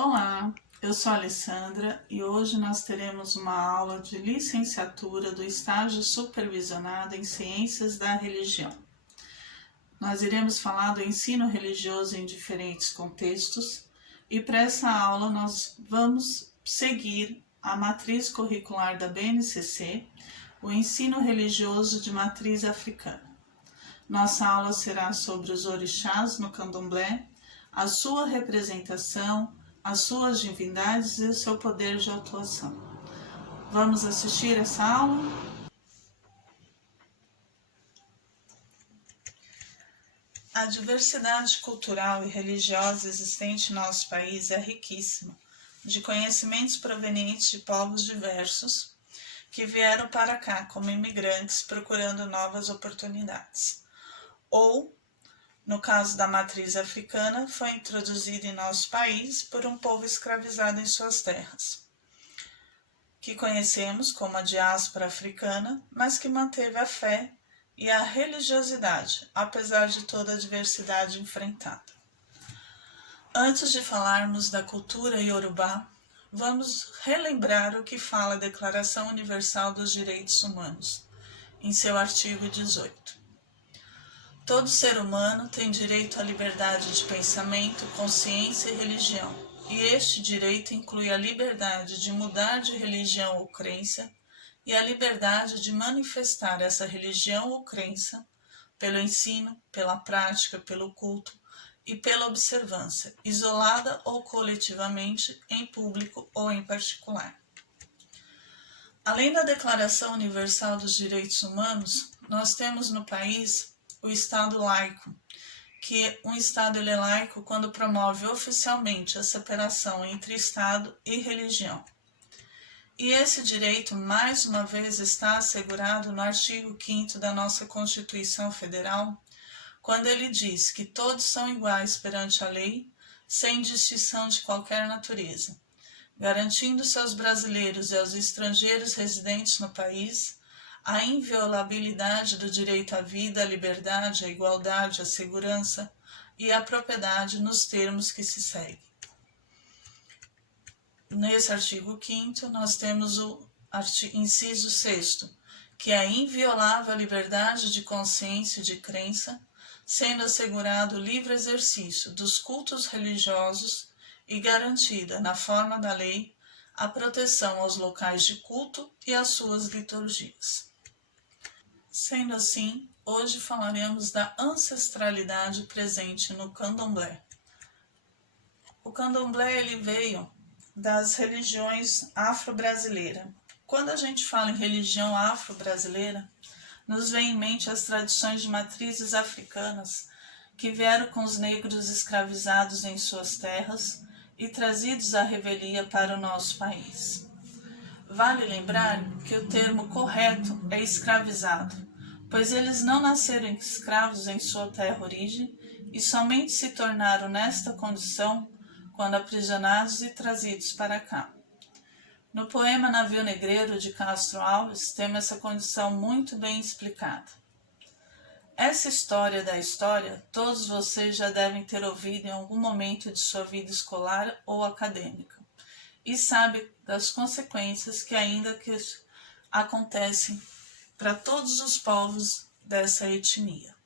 Olá, eu sou a Alessandra e hoje nós teremos uma aula de licenciatura do estágio supervisionado em Ciências da Religião. Nós iremos falar do ensino religioso em diferentes contextos e para essa aula nós vamos seguir a matriz curricular da BNCC, o ensino religioso de matriz africana. Nossa aula será sobre os orixás no candomblé, a sua representação, as suas divindades e o seu poder de atuação. Vamos assistir essa aula? A diversidade cultural e religiosa existente em nosso país é riquíssima, de conhecimentos provenientes de povos diversos que vieram para cá como imigrantes procurando novas oportunidades. Ou, no caso da matriz africana, foi introduzida em nosso país por um povo escravizado em suas terras, que conhecemos como a diáspora africana, mas que manteve a fé e a religiosidade, apesar de toda a diversidade enfrentada. Antes de falarmos da cultura iorubá, vamos relembrar o que fala a Declaração Universal dos Direitos Humanos, em seu artigo 18. Todo ser humano tem direito à liberdade de pensamento, consciência e religião, e este direito inclui a liberdade de mudar de religião ou crença e a liberdade de manifestar essa religião ou crença pelo ensino, pela prática, pelo culto e pela observância, isolada ou coletivamente, em público ou em particular. Além da Declaração Universal dos Direitos Humanos, nós temos no país o Estado laico, que um Estado ele é laico quando promove oficialmente a separação entre Estado e religião. E esse direito, mais uma vez, está assegurado no artigo 5º da nossa Constituição Federal, quando ele diz que todos são iguais perante a lei, sem distinção de qualquer natureza, garantindo-se aos brasileiros e aos estrangeiros residentes no país a inviolabilidade do direito à vida, à liberdade, à igualdade, à segurança e à propriedade nos termos que se seguem. Nesse artigo 5º, nós temos o inciso 6º, que é inviolável a liberdade de consciência e de crença, sendo assegurado o livre exercício dos cultos religiosos e garantida, na forma da lei, a proteção aos locais de culto e às suas liturgias. Sendo assim, hoje falaremos da ancestralidade presente no candomblé. O candomblé ele veio das religiões afro-brasileiras. Quando a gente fala em religião afro-brasileira, nos vem em mente as tradições de matrizes africanas que vieram com os negros escravizados em suas terras e trazidos à revelia para o nosso país. Vale lembrar que o termo correto é escravizado, pois eles não nasceram escravos em sua terra-origem e somente se tornaram nesta condição quando aprisionados e trazidos para cá. No poema Navio Negreiro de Castro Alves, temos essa condição muito bem explicada. Essa história da história, todos vocês já devem ter ouvido em algum momento de sua vida escolar ou acadêmica, e sabe das consequências que ainda acontecem para todos os povos dessa etnia.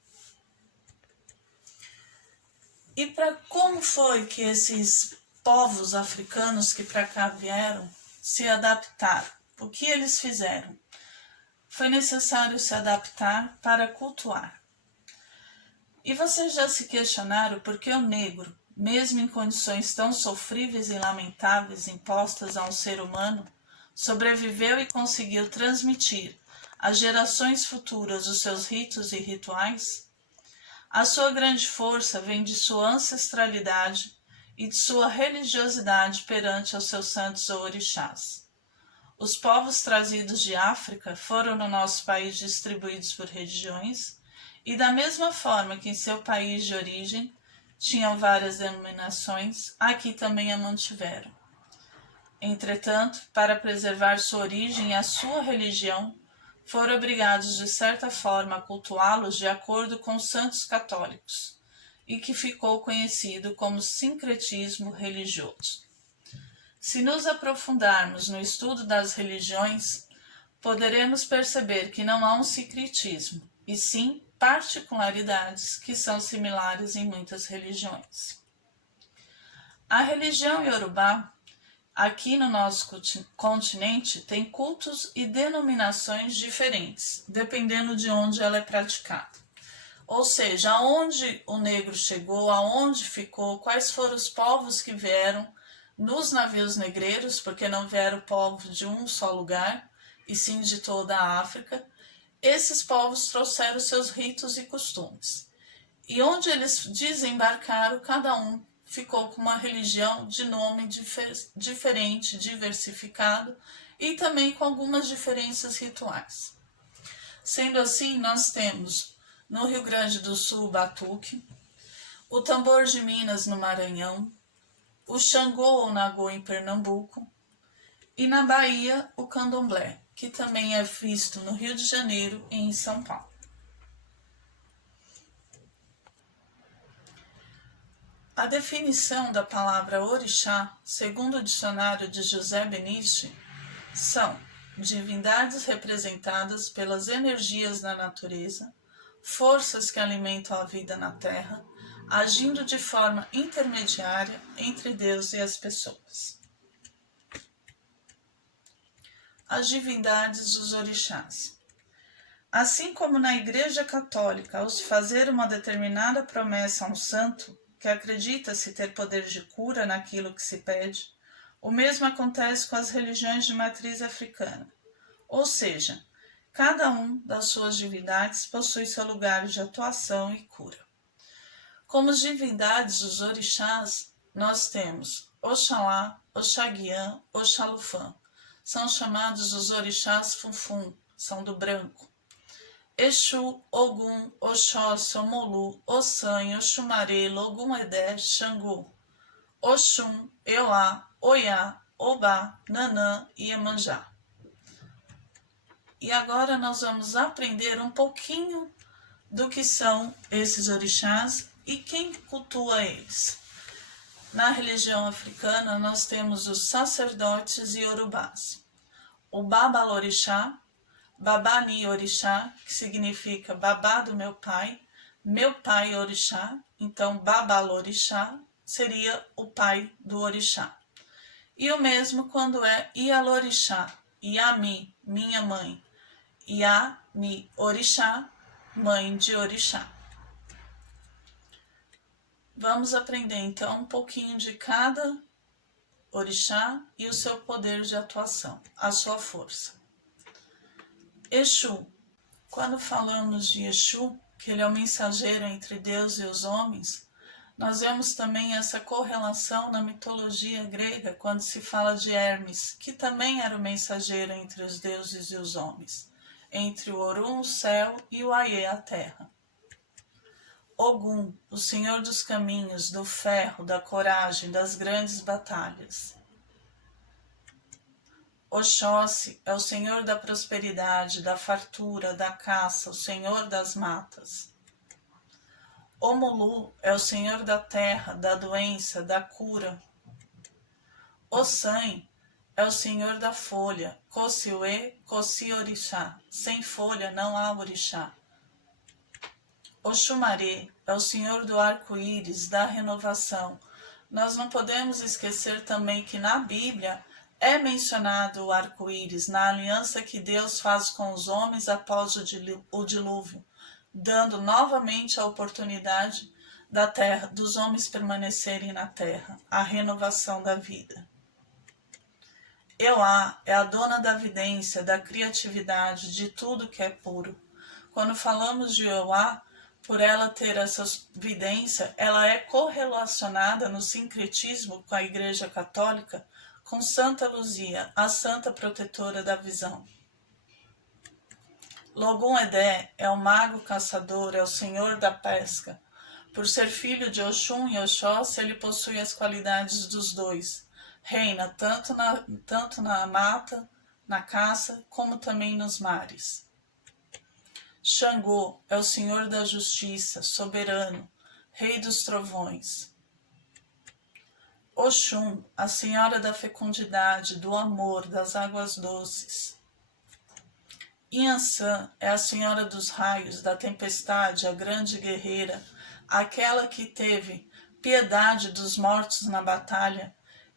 E para como foi que esses povos africanos que para cá vieram se adaptaram? O que eles fizeram? Foi necessário se adaptar para cultuar. E vocês já se questionaram por que o negro, mesmo em condições tão sofríveis e lamentáveis impostas a um ser humano, sobreviveu e conseguiu transmitir às gerações futuras os seus ritos e rituais? A sua grande força vem de sua ancestralidade e de sua religiosidade perante aos seus santos ou orixás. Os povos trazidos de África foram no nosso país distribuídos por religiões e da mesma forma que em seu país de origem tinham várias denominações, aqui também a mantiveram. Entretanto, para preservar sua origem e a sua religião, foram obrigados de certa forma a cultuá-los de acordo com os santos católicos, e que ficou conhecido como sincretismo religioso. Se nos aprofundarmos no estudo das religiões, poderemos perceber que não há um sincretismo, e sim particularidades que são similares em muitas religiões. A religião Yorubá, aqui no nosso continente, tem cultos e denominações diferentes, dependendo de onde ela é praticada. Ou seja, aonde o negro chegou, aonde ficou, quais foram os povos que vieram nos navios negreiros, porque não vieram povos de um só lugar, e sim de toda a África. Esses povos trouxeram seus ritos e costumes. E onde eles desembarcaram, cada um ficou com uma religião de nome diferente, diversificado e também com algumas diferenças rituais. Sendo assim, nós temos no Rio Grande do Sul o batuque, o tambor de Minas no Maranhão, o Xangô ou Nagô em Pernambuco e na Bahia o candomblé, que também é visto no Rio de Janeiro e em São Paulo. A definição da palavra orixá, segundo o dicionário de José Benite, são divindades representadas pelas energias da natureza, forças que alimentam a vida na Terra, agindo de forma intermediária entre Deus e as pessoas. As divindades dos orixás. Assim como na Igreja Católica, ao se fazer uma determinada promessa a um santo, que acredita-se ter poder de cura naquilo que se pede, o mesmo acontece com as religiões de matriz africana. Ou seja, cada um das suas divindades possui seu lugar de atuação e cura. Como divindades dos orixás, nós temos Oxalá, Oxaguiã, Oxalufã. São chamados os orixás Funfun, são do branco. Exu, Ogum, Oxóssi, Omolu, Ossanho, Oxumaré, Logum-Edé, Xangô, Oxum, Euá, Oiá, Obá, Nanã e Iemanjá. E agora nós vamos aprender um pouquinho do que são esses orixás e quem cultua eles. Na religião africana nós temos os sacerdotes iorubás. O Babalorixá, Babani Orixá, que significa babá do meu pai orixá, então Babalorixá seria o pai do orixá. E o mesmo quando é Ialorixá, Iami, minha mãe, Iami Orixá, mãe de orixá. Vamos aprender então um pouquinho de cada orixá e o seu poder de atuação, a sua força. Exu. Quando falamos de Exu, que ele é o mensageiro entre Deus e os homens, nós vemos também essa correlação na mitologia grega quando se fala de Hermes, que também era o mensageiro entre os deuses e os homens, entre o Orum, o céu, e o Aie, a terra. Ogum, o senhor dos caminhos, do ferro, da coragem, das grandes batalhas. Oxóssi é o senhor da prosperidade, da fartura, da caça, o senhor das matas. Omolu é o senhor da terra, da doença, da cura. Ossan é o senhor da folha, Kosiue, Kosi orixá, sem folha não há orixá. Oxumaré é o senhor do arco-íris, da renovação. Nós não podemos esquecer também que na Bíblia é mencionado o arco-íris na aliança que Deus faz com os homens após o dilúvio, dando novamente a oportunidade da terra, dos homens permanecerem na terra, a renovação da vida. Euá é a dona da vidência, da criatividade, de tudo que é puro. Quando falamos de Euá, por ela ter essa vidência, ela é correlacionada no sincretismo com a Igreja Católica, com Santa Luzia, a santa protetora da visão. Logum-Edé é o mago caçador, é o senhor da pesca. Por ser filho de Oxum e Oxóssi, ele possui as qualidades dos dois. Reina tanto na mata, na caça, como também nos mares. Xangô é o senhor da justiça, soberano, rei dos trovões. Oxum, a senhora da fecundidade, do amor, das águas doces. Inhansã é a senhora dos raios, da tempestade, a grande guerreira, aquela que teve piedade dos mortos na batalha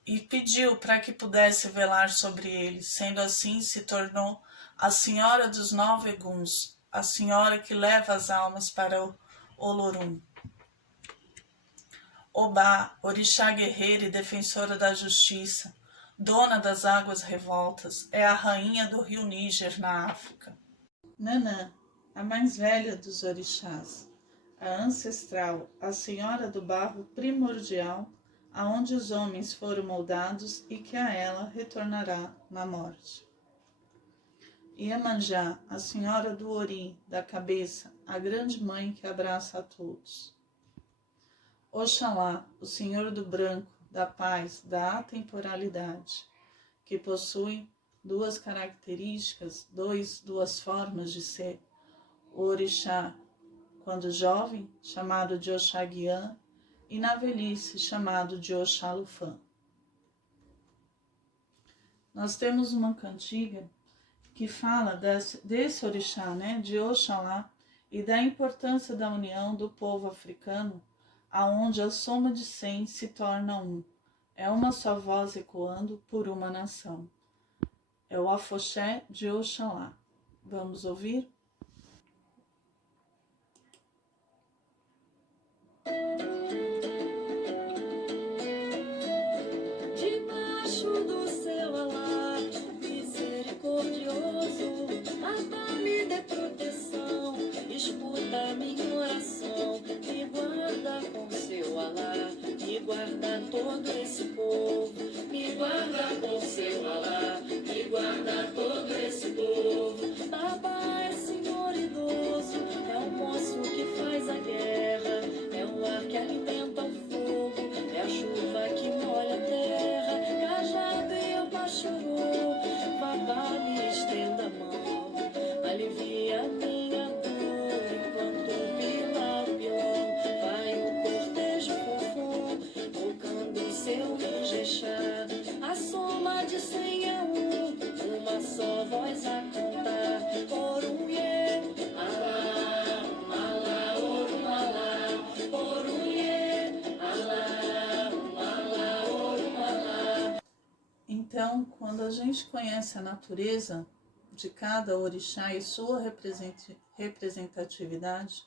e pediu para que pudesse velar sobre eles. Sendo assim, se tornou a senhora dos 9 eguns, a senhora que leva as almas para o Olorum. Obá, orixá guerreira e defensora da justiça, dona das águas revoltas, é a rainha do rio Níger, na África. Nanã, a mais velha dos orixás, a ancestral, a senhora do barro primordial, aonde os homens foram moldados e que a ela retornará na morte. Iemanjá, a senhora do ori, da cabeça, a grande mãe que abraça a todos. Oxalá, o senhor do branco, da paz, da atemporalidade, que possui 2 características, duas formas de ser. O orixá, quando jovem, chamado de Oxaguian, e na velhice, chamado de Oxalufã. Nós temos uma cantiga que fala desse orixá, de Oxalá, e da importância da união do povo africano, aonde a soma de 100 se torna um. É uma só voz ecoando por uma nação. É o afoxé de Oxalá. Vamos ouvir? Debaixo do seu alar misericordioso, Abba me dê proteção, escuta minha oração, me guarda com seu alar, me guarda todo esse povo, me guarda com seu alar, me guarda todo esse povo. Abba é senhor idoso, é o moço que faz a guerra, é o ar que alimenta o fogo, é a chuva que molha a terra, cajado e o bachorô. Babá, me estenda a mão, alivia minha dor, enquanto pela o pilão vai o cortejo fofo, tocando seu Ijexá. A soma de 100 é um, uma só voz a cantar. Orunhê, alá, alá, orum, alá, orunhê, alá, alá, orum, alá. Então, quando a gente conhece a natureza de cada orixá e sua representatividade,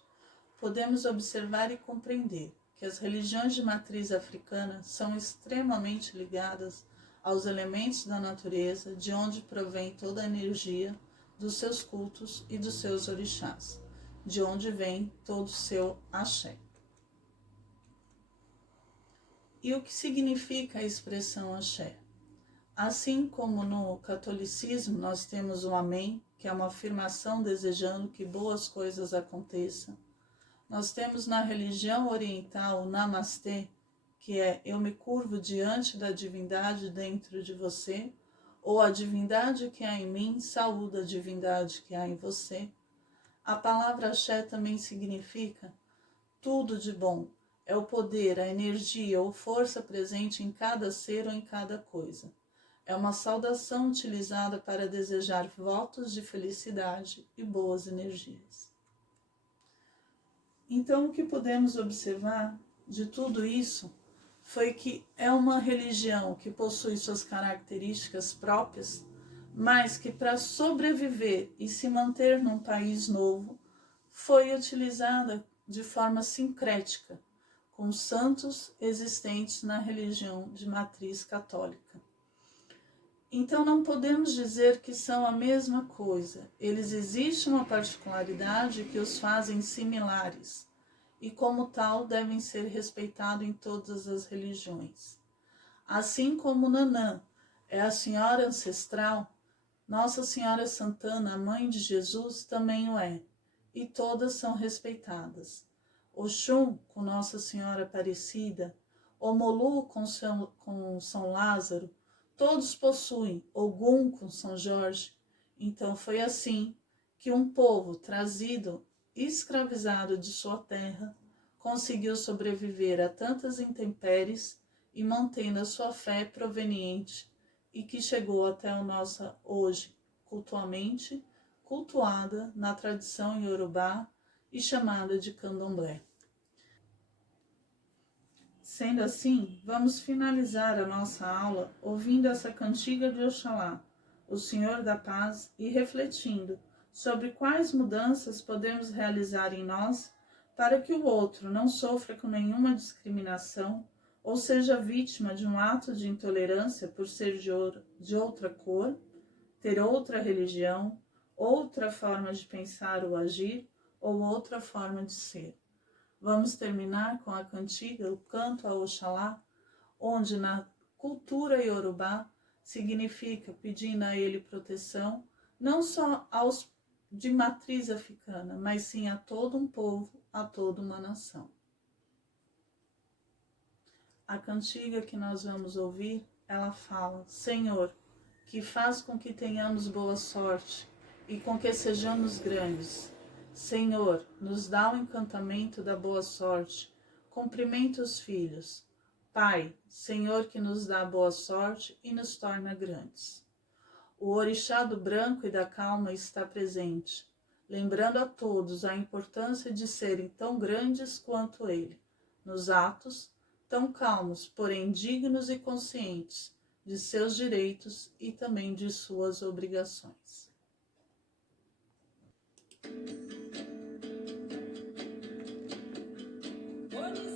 podemos observar e compreender que as religiões de matriz africana são extremamente ligadas aos elementos da natureza, de onde provém toda a energia dos seus cultos e dos seus orixás, de onde vem todo o seu axé. E o que significa a expressão axé? Assim como no catolicismo nós temos o Amém, que é uma afirmação desejando que boas coisas aconteçam, nós temos na religião oriental o Namastê, que é eu me curvo diante da divindade dentro de você, ou a divindade que há em mim saúda a divindade que há em você. A palavra axé também significa tudo de bom, é o poder, a energia ou força presente em cada ser ou em cada coisa. É uma saudação utilizada para desejar votos de felicidade e boas energias. Então, o que podemos observar de tudo isso foi que é uma religião que possui suas características próprias, mas que para sobreviver e se manter num país novo, foi utilizada de forma sincrética, com santos existentes na religião de matriz católica. Então não podemos dizer que são a mesma coisa. Eles existem uma particularidade que os fazem similares e como tal devem ser respeitados em todas as religiões. Assim como Nanã é a senhora ancestral, Nossa Senhora Santana, a mãe de Jesus, também o é, e todas são respeitadas. Oxum com Nossa Senhora Aparecida, Omolu com São Lázaro, todos possuem Ogum com São Jorge. Então foi assim que um povo trazido, escravizado de sua terra, conseguiu sobreviver a tantas intempéries e mantendo a sua fé proveniente e que chegou até a nossa hoje, cultualmente cultuada na tradição iorubá e chamada de candomblé. Sendo assim, vamos finalizar a nossa aula ouvindo essa cantiga de Oxalá, o Senhor da Paz, e refletindo sobre quais mudanças podemos realizar em nós para que o outro não sofra com nenhuma discriminação ou seja vítima de um ato de intolerância por ser de outra cor, ter outra religião, outra forma de pensar ou agir ou outra forma de ser. Vamos terminar com a cantiga, o canto a Oxalá, onde na cultura iorubá significa pedindo a ele proteção, não só aos de matriz africana, mas sim a todo um povo, a toda uma nação. A cantiga que nós vamos ouvir, ela fala: Senhor, que faz com que tenhamos boa sorte e com que sejamos grandes. Senhor, nos dá o encantamento da boa sorte, cumprimenta os filhos. Pai, Senhor que nos dá boa sorte e nos torna grandes. O orixá do branco e da calma está presente, lembrando a todos a importância de serem tão grandes quanto ele, nos atos, tão calmos, porém dignos e conscientes de seus direitos e também de suas obrigações. Onde